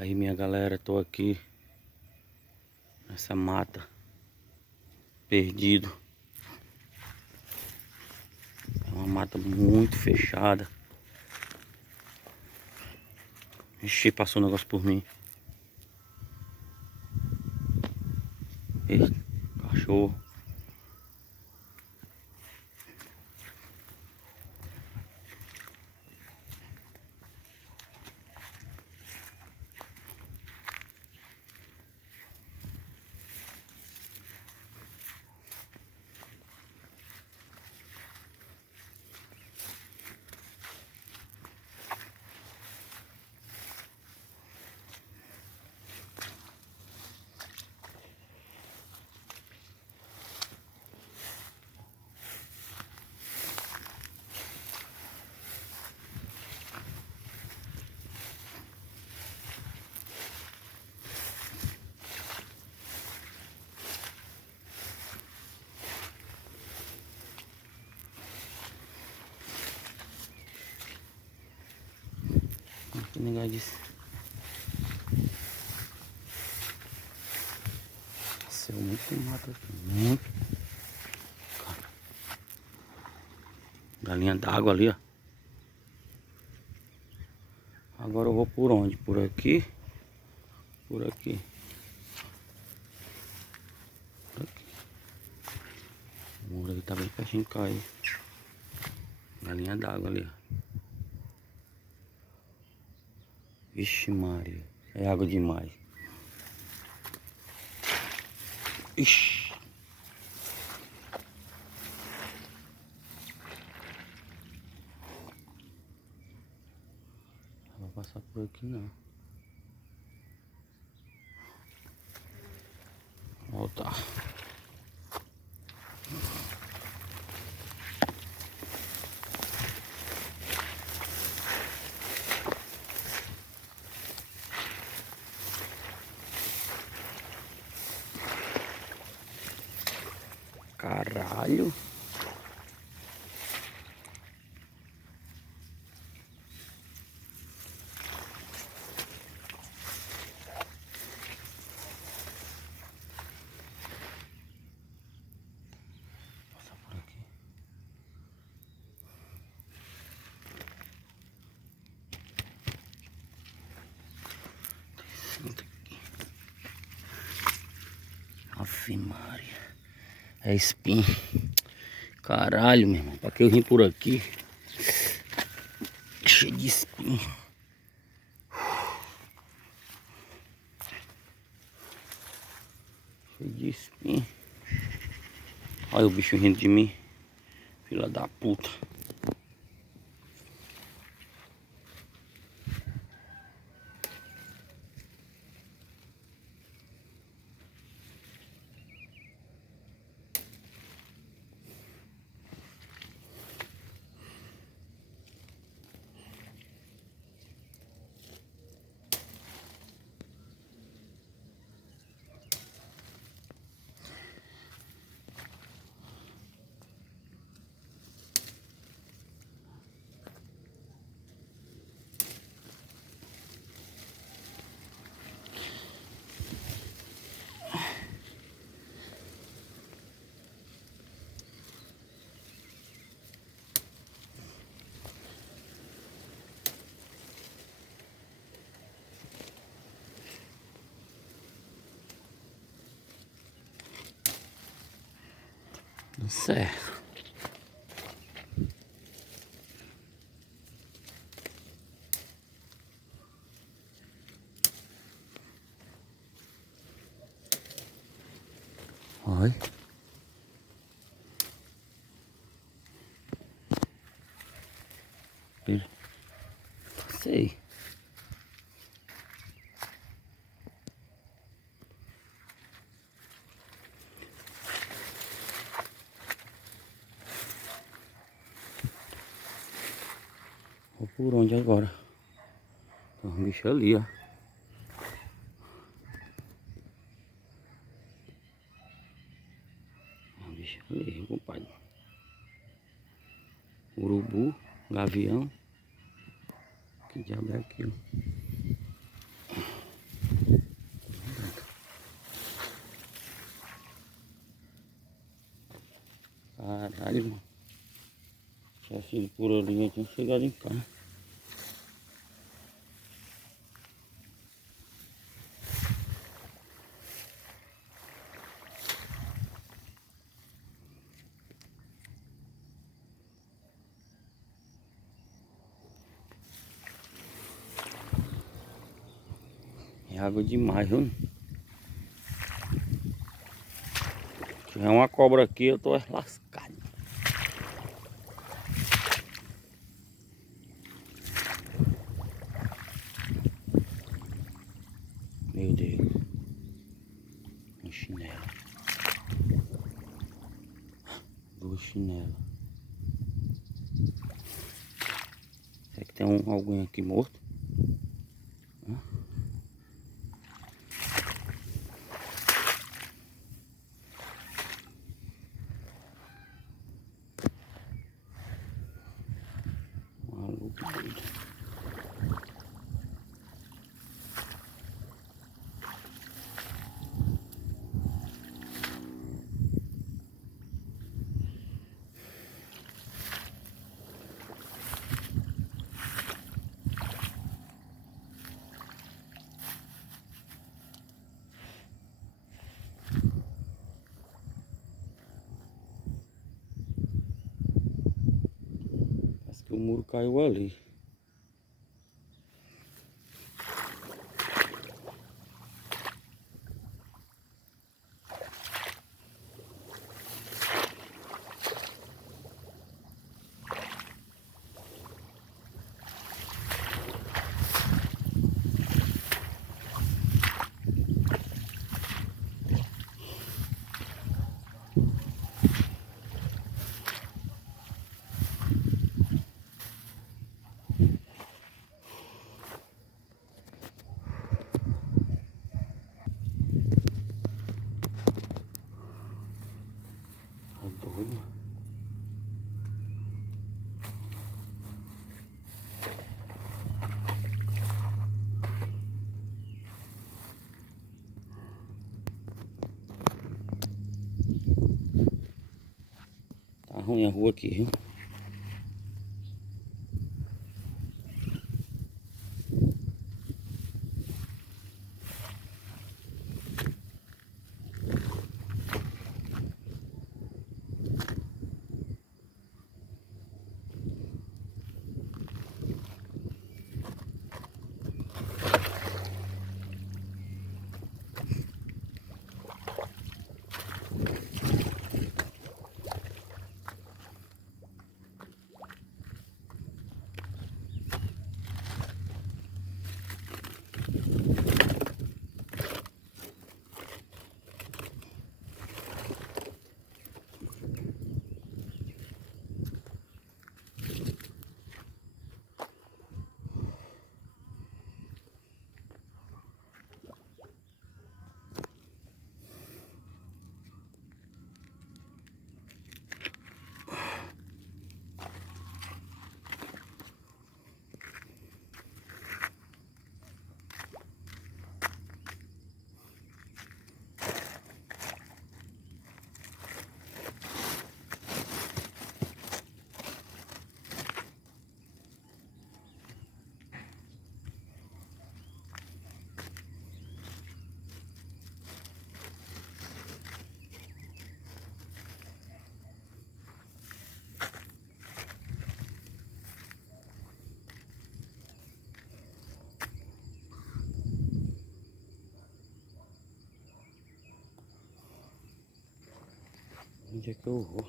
Aí minha galera, tô aqui nessa mata, perdido. É uma mata muito fechada. Ixi, passou um negócio por mim. Eita, cachorro. Que negócio disso. Nasceu muito mato aqui. Muito. Galinha d'água ali, ó. Agora eu vou por onde? Por aqui? Por aqui. Por aqui. O muro aqui tá bem pertinho de cair. Galinha d'água ali, ó. Vixe Maria. É água demais. Ixi. Não vou passar por aqui não. Voltar. Caralho. Passar por aqui. Senta aqui. Ave Maria. É espinho. Caralho, meu irmão. Pra que eu vim por aqui? Cheio de espinho. Cheio de espinho. Olha o bicho rindo de mim. Filha da puta. Certo. Olha. Sei. Vou por onde agora? Tem um bicho ali, ó. Tem um bicho ali, compadre. Urubu, gavião. Que diabo é aquilo? lascado, mano. Se tivesse ido por ali, eu tinha chegado em casa. É água demais, viu? Se tiver uma cobra aqui, eu tô lascado. Meu Deus. Um chinelo. Duas chinelas. Será que tem alguém aqui morto? Maluco doido. Parece que o muro caiu ali. Tá doido. Tá ruim a rua aqui, viu? Onde é que eu vou?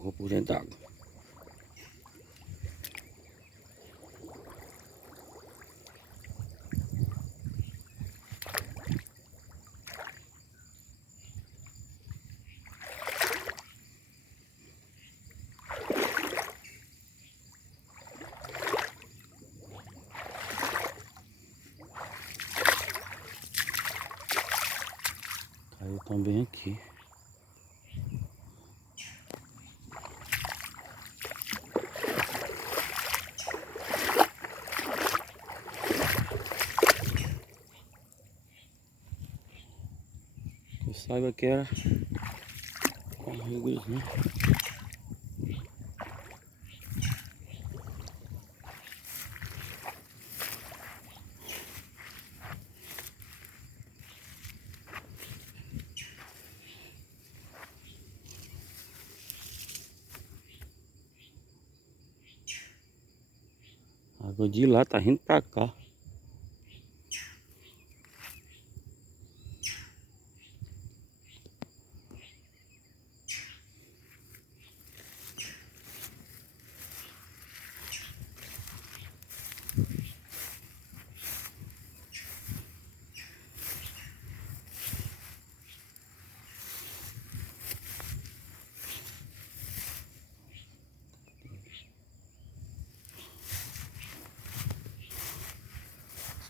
Jogou por dentro d'água. Caiu também aqui. Que eu saiba que era córregos, né? A água de lá tá vindo pra cá.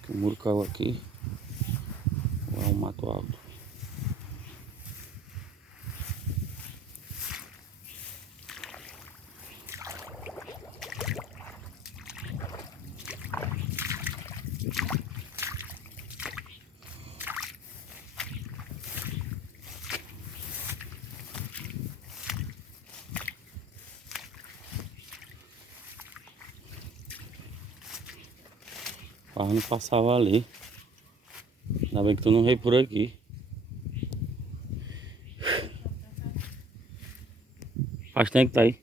O muro caiu aqui. Lá é um mato alto. O carro não passava ali. Ainda bem que tu não veio por aqui. Faz tempo que tá aí.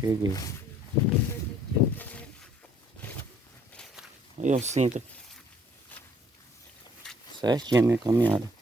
Cheguei. Aí eu sinto certinho a minha caminhada.